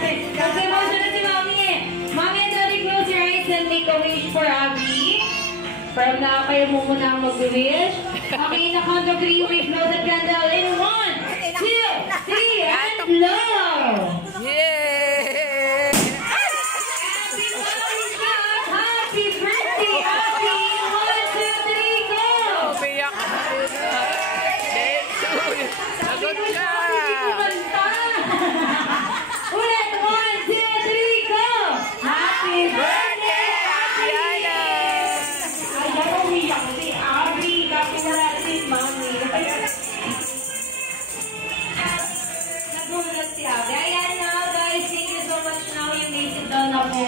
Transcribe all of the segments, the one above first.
Okay, kasi emotion na si Mami eh. Mami and Daddy, close your eyes and make a wish for Abby. From now, kayo mo muna ang mag-wish. Okay, na count of 3, we blow the candle in 1, 2, 3, and blow! Yay! Happy birthday, happy birthday, Abby! 1, 2, 3, go! Umiyak ka. Sagot ka! Ulit, 1, 2, 3, go! Happy birthday, Abby! Ay, umiyak si Abby. Kasi wala si Mami. Nagulat si Abby. Ayan na, guys. Thank you so much now. You made it down na po.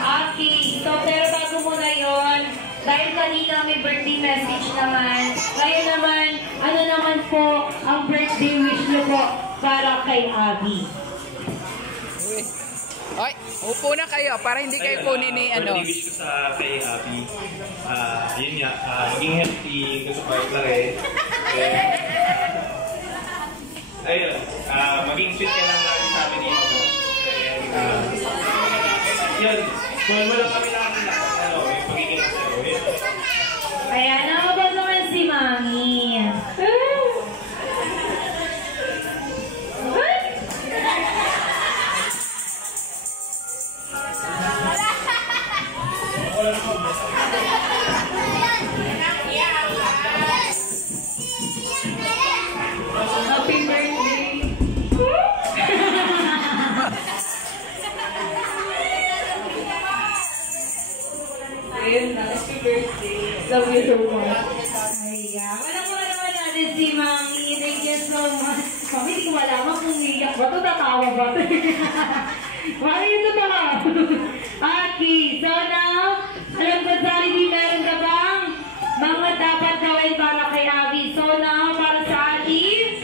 Okay. So, pero bago muna yun, dahil kanina may birthday message naman, ngayon naman, ano naman po ang birthday wish nyo po para kay Abby? Ay, upo na kayo para hindi kayo kunin ni ano. Birthday wish ko sa kay Abby. Yun nga, maging healthy, gusto ko laki. Ayun, maging fit ka lang lagi sa amin dito. Yan, kung wala kami na yung pagiging asero. Ayan, nakabag naman si Mami. Happy birthday. Happy birthday. Love you so much. Ayan. Walang mo naman natin si Mami. Thank you so much. Mami, hindi ko malaman kung iyak ba ito, tatawa ba ito. Mami, ito ba? Okay, so now, alam ko, Jollibee, meron ka bang mga dapat gawin para kay Abby? So now, para sa ating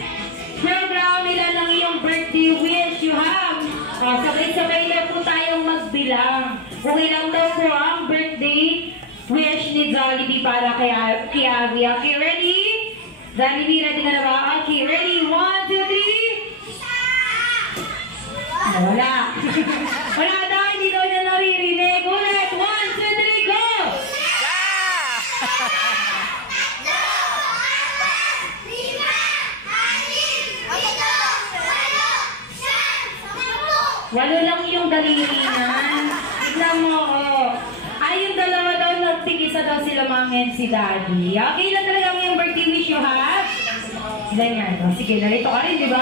program, ilan lang yung birthday wish you have? Sabay-sabay lang po tayong magbilang. Kung ilang daw po ang birthday wish ni Jollibee para kay Abby. Okay, ready? Jollibee, ready ka na ba? Okay, ready? 1, 2, 3. Wala. Wala daw, hindi daw niya naririnig. Ulit, 1, 2, 3, go! Walo lang yung daliri niyan. Tignan mo, oh. Ay, yung dalawa daw, nagtigisa daw sila mangin si Daddy. Okay lang talaga yung birthday wish you have? Ganyan. Oh, sige, narito ka rin, di ba?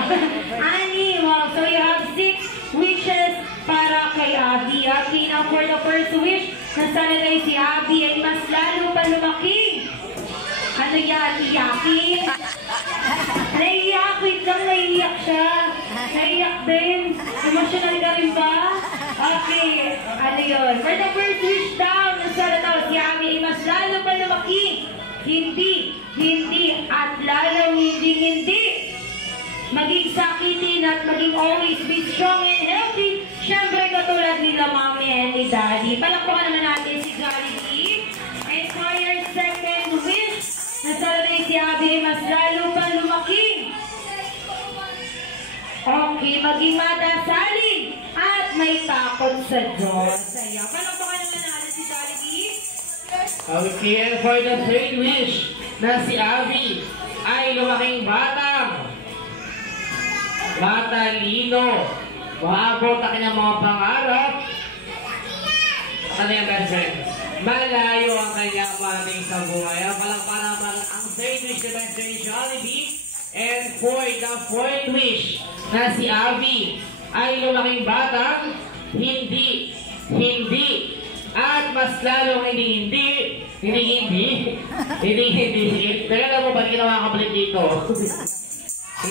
Ani, wow. So you have 6 wishes para kay Abby. Okay, now for the first wish, na sana tayo si Abby ay mas lalo pa lumaki. Ano yan? Iyakin? Naiiyak. Wait lang, naiiyak siya. Naiiyak din. Emotional ka rin ba? Okay. Ano yun? For the first wish daw, na sana tayo si Abby ay mas lalo pa lumaki. Hindi hindi, at lalong hindi maging sakitin at maging always be strong and healthy. Siyempre katulad nila Mommy and ni Daddy. Palakpakan naman natin si Jollibee. And for your second wish, nasabi si Abby mas lalo pang lumaki. Okay, maging madasalin at may takot sa Diyos. Saya. Palakpakan naman natin si Jollibee. Okay, and for the third wish na si Abby ay lumaking matalino, maabot ang kanyang mga pangarap. Ano yan, best friend? Malayo ang kanyang parating sa buhay. Palakpakan naman ang third wish na best friend Jollibee. And for the fourth wish na si Abby ay lumaking batang hindi, at mas lalong hindi. Teka lang mo, ba't ginawa ka balik dito?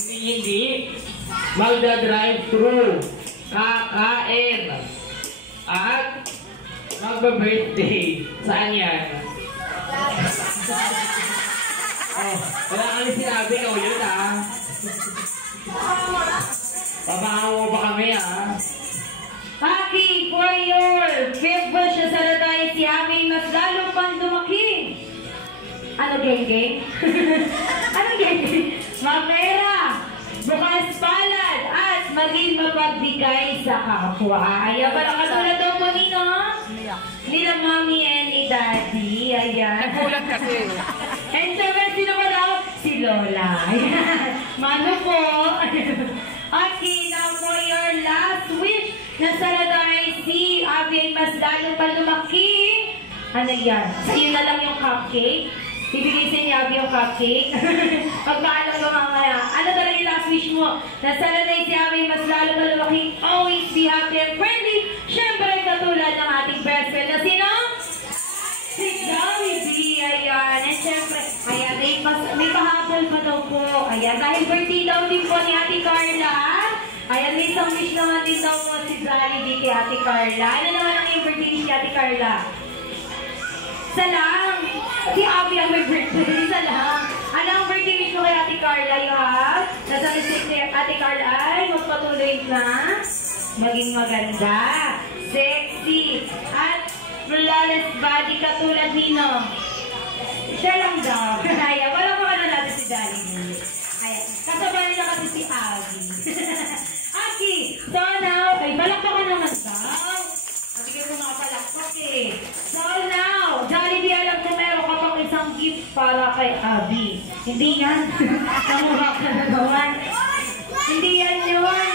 hindi, magda-drive-thru, kakain, at magba-birthday. Saan yan? Oh, wala kami sinabi ko yun Papahaw mo ba kami Aki, for your fifth wish na sana tayo si Abby mas lalo pang lumaki. Ano geng-geng? Ano geng-geng? Mapera, bukas palad, at maging mapagbigay sa kapwa. Ayan, parang katulad daw po nila Mommy and ni Daddy. Ayan. Nagulat kasi. And syempre, sino ba daw? Si Lola. Ayan. Mano po. Okay, now for your last wish, nasaladari si Abby mas lalo pa lumaki. Ano yan? Sa'yo na lang yung cupcake. Bibigay sa niya Abby yung cupcake. Pagpaalam ka mamaya. Ano talaga yung last wish mo? Nasaladari si Abby mas lalo pa lumaki. Always be happy and friendly. Siyempre, katulad ng ating best friend na sino? Si Jollibee. Ayan. And siyempre, ayan, may pahabol pa daw po. Ayan, dahil birthday daw din po ni Ate Carla. Ayan, may isang wish naman din daw po si Jollibee kay Ate Carla. Ano naman ang yung birthday ni Ate Carla? Isa lang. Si Abby ang may birthday. Isa lang. Ano ang birthday wish mo kay Ate Carla? You have? Nasa receipt ni Ate Carla ay magpatuloy na maging maganda, sexy, at flawless body katulad nino. Siya lang daw. Kaya, wala pa na natin si Jollibee. Ayan. Kasabay nila kasi si Abby. Aki, so now, ay balakpakan naman daw. Nabigay ko mga palakpak eh. So now, Jollibee, alam ko meron ka pang isang gift para kay Abby. Hindi yan. Namura ka na naman. Hindi yan yun.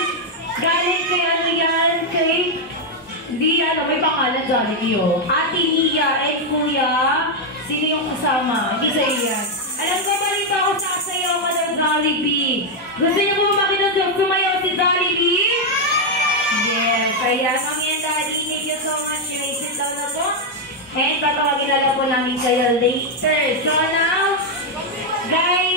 Galing kay ano yan, kay... Hindi yan, may pangalan Jollibee oh. Ate Nia, kuya, sino yung kasama? Hindi sa'yo yan. Alam ko, balita ako sasayaw ka ng Jollibee. Gusto niyo po makita sumayaw si Jollibee? Yes, kaya Mommy and Daddy, thank you so much. Sit down na po. And tatawagin na lang po namin kayo later. So now, guys,